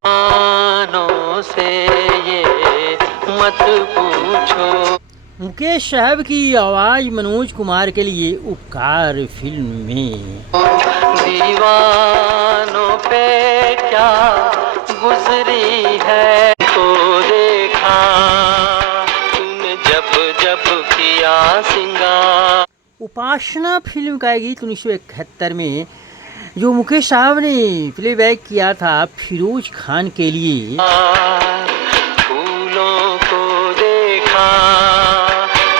कानों से ये मत पूछो। मुकेश साहब की आवाज़ मनोज कुमार के लिए उपकार फिल्म में। दीवानों पे क्या गुजरी है तो देखा तूने जब जब किया सिंगार। उपासना फिल्म का गीत 1971 में जो मुकेश साहब ने प्लेबैक किया था फिरोज खान के लिए। फूलों को देखा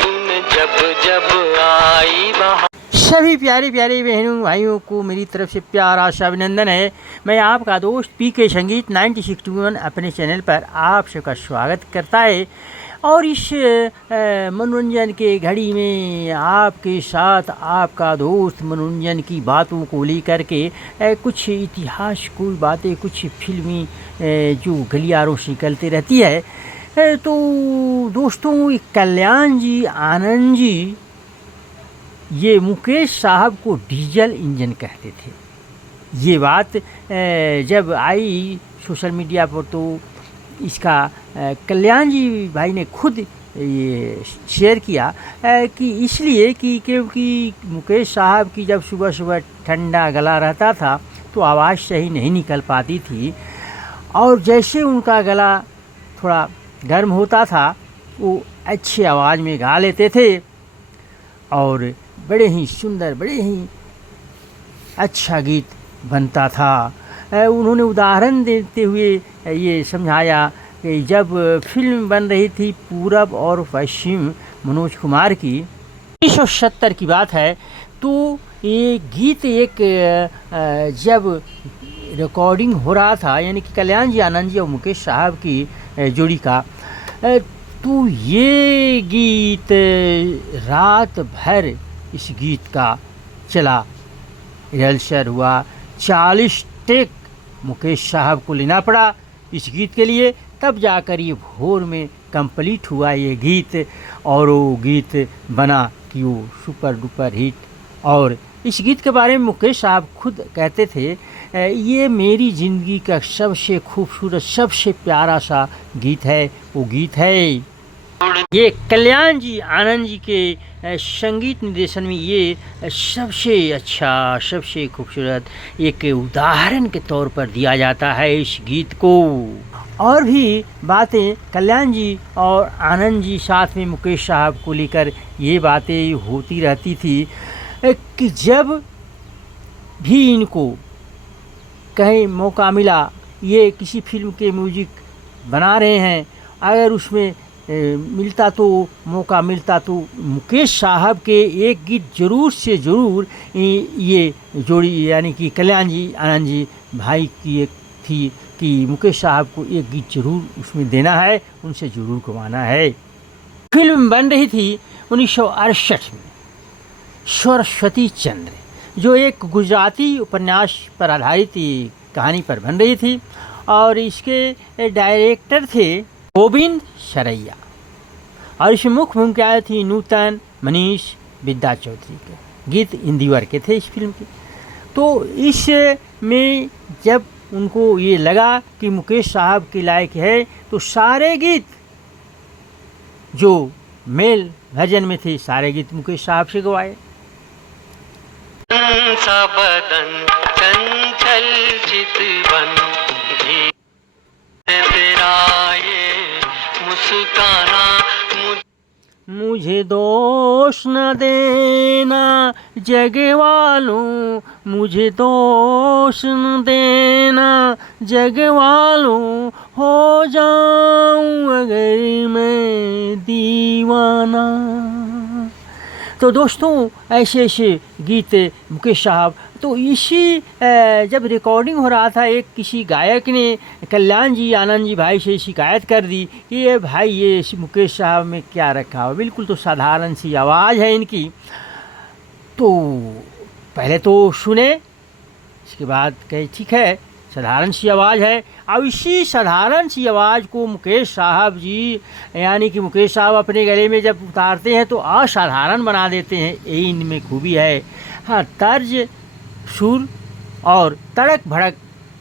तूने जब जब आई बहार। सभी प्यारे प्यारे बहनों भाइयों को मेरी तरफ से प्यारा सा अभिनंदन है। मैं आपका दोस्त पीके संगीत 9061 अपने चैनल पर आप सबका स्वागत करता है और इस मनोरंजन के घड़ी में आपके साथ आपका दोस्त मनोरंजन की बातों को लेकर के कुछ इतिहास की बातें, कुछ फिल्मी जो गलियारों से निकलती रहती है। तो दोस्तों, कल्याण जी आनंद जी ये मुकेश साहब को डीजल इंजन कहते थे। ये बात जब आई सोशल मीडिया पर तो इसका कल्याण जी भाई ने खुद ये शेयर किया कि इसलिए कि क्योंकि मुकेश साहब की जब सुबह सुबह ठंडा गला रहता था तो आवाज़ सही नहीं निकल पाती थी और जैसे उनका गला थोड़ा गर्म होता था वो अच्छी आवाज़ में गा लेते थे और बड़े ही सुंदर, बड़े ही अच्छा गीत बनता था। उन्होंने उदाहरण देते हुए ये समझाया कि जब फिल्म बन रही थी पूरब और पश्चिम मनोज कुमार की, 1970 की बात है, तो ये गीत एक जब रिकॉर्डिंग हो रहा था यानी कि कल्याण जी आनंद जी और मुकेश साहब की जोड़ी का, तो ये गीत रात भर इस गीत का चला, रिहर्सल हुआ, 40 टेक मुकेश साहब को लेना पड़ा इस गीत के लिए, तब जाकर ये भोर में कंप्लीट हुआ ये गीत और वो गीत बना कि वो सुपर डुपर हिट। और इस गीत के बारे में मुकेश साहब खुद कहते थे ये मेरी ज़िंदगी का सबसे खूबसूरत, सबसे प्यारा सा गीत है, वो गीत है। ये कल्याण जी आनंद जी के संगीत निर्देशन में ये सबसे अच्छा, सबसे खूबसूरत एक उदाहरण के तौर पर दिया जाता है इस गीत को। और भी बातें कल्याण जी और आनंद जी साथ में मुकेश साहब को लेकर ये बातें होती रहती थी कि जब भी इनको कहीं मौका मिला, ये किसी फिल्म के म्यूजिक बना रहे हैं, अगर उसमें मिलता तो मौका मिलता तो मुकेश साहब के एक गीत ज़रूर से ज़रूर ये जोड़ी यानी कि कल्याण जी आनंद जी भाई की एक थी कि मुकेश साहब को एक गीत ज़रूर उसमें देना है, उनसे ज़रूर गवाना है। फिल्म बन रही थी 1968 में, सरस्वती चंद्र, जो एक गुजराती उपन्यास पर आधारित कहानी पर बन रही थी और इसके डायरेक्टर थे गोविंद सरैया और इसमें मुख्य भूमिकाएँ थी नूतन, मनीष, विद्या चौधरी के। गीत इंदिवर के थे इस फिल्म के। तो इसमें जब उनको ये लगा कि मुकेश साहब के लायक है तो सारे गीत जो मेल भजन में थे सारे गीत मुकेश साहब से गवाए। बदन चंचल चितवन तेरा ये मुस्काना, मुझे दोष न देना जग वालों, मुझे दोष न देना जग वालों, हो जाऊं अगर मैं दीवाना। तो दोस्तों ऐसे ऐसे गीत मुकेश साहब, तो इसी जब रिकॉर्डिंग हो रहा था एक किसी गायक ने कल्याण जी आनंद जी भाई से शिकायत कर दी कि ये भाई ये मुकेश साहब में क्या रखा हो, बिल्कुल तो साधारण सी आवाज़ है इनकी। तो पहले तो सुने, इसके बाद कहे ठीक है साधारण सी आवाज़ है। अब इसी साधारण सी आवाज़ को मुकेश साहब जी, यानी कि मुकेश साहब अपने गले में जब उतारते हैं तो असाधारण बना देते हैं। यही इनमें खूबी है। हाँ, तर्ज, सुर और तड़क भड़क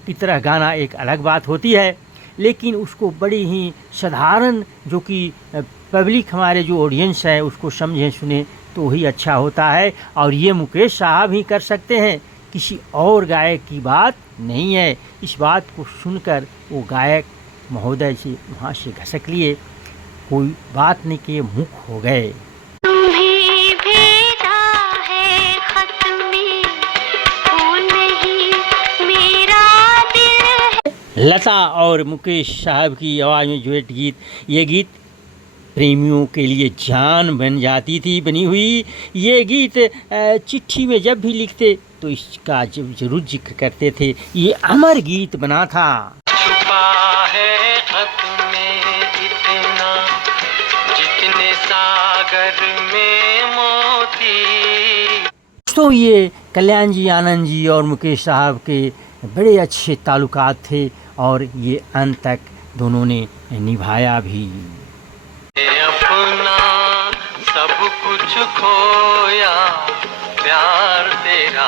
की तरह गाना एक अलग बात होती है, लेकिन उसको बड़ी ही साधारण, जो कि पब्लिक हमारे जो ऑडियंस है उसको समझें सुने तो ही अच्छा होता है। और ये मुकेश साहब ही कर सकते हैं, किसी और गायक की बात नहीं है। इस बात को सुनकर वो गायक महोदय से वहाँ से घसक लिए, कोई बात नहीं कि मुख हो गए। तुम्हें भेजा है खत में, वो नहीं मेरा दिल है। लता और मुकेश साहब की आवाज़ में डुएट गीत, ये गीत प्रेमियों के लिए जान बन जाती थी बनी हुई। ये गीत चिट्ठी में जब भी लिखते तो इसका जरूर जिक्र करते थे। ये अमर गीत बना था। छुपा है खत में इतना, जितने सागर में मोती। दोस्तों, ये कल्याण जी, आनंद जी और मुकेश साहब के बड़े अच्छे ताल्लुकात थे और ये अंत तक दोनों ने निभाया भी। अपना सब कुछ खोया, प्यार तेरा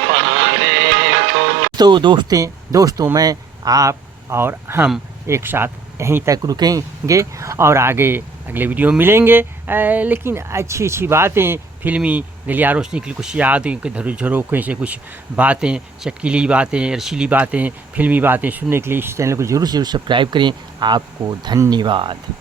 पाने को। तो दोस्तों मैं, आप और हम एक साथ यहीं तक रुकेंगे और आगे अगले वीडियो में मिलेंगे। लेकिन अच्छी बातें, फिल्मी गलियारों से निकली कुछ यादें के झरोखे से कुछ बातें, चटकीली बातें, रसीली बातें, फिल्मी बातें सुनने के लिए इस चैनल को जरूर सब्सक्राइब करें। आपको धन्यवाद।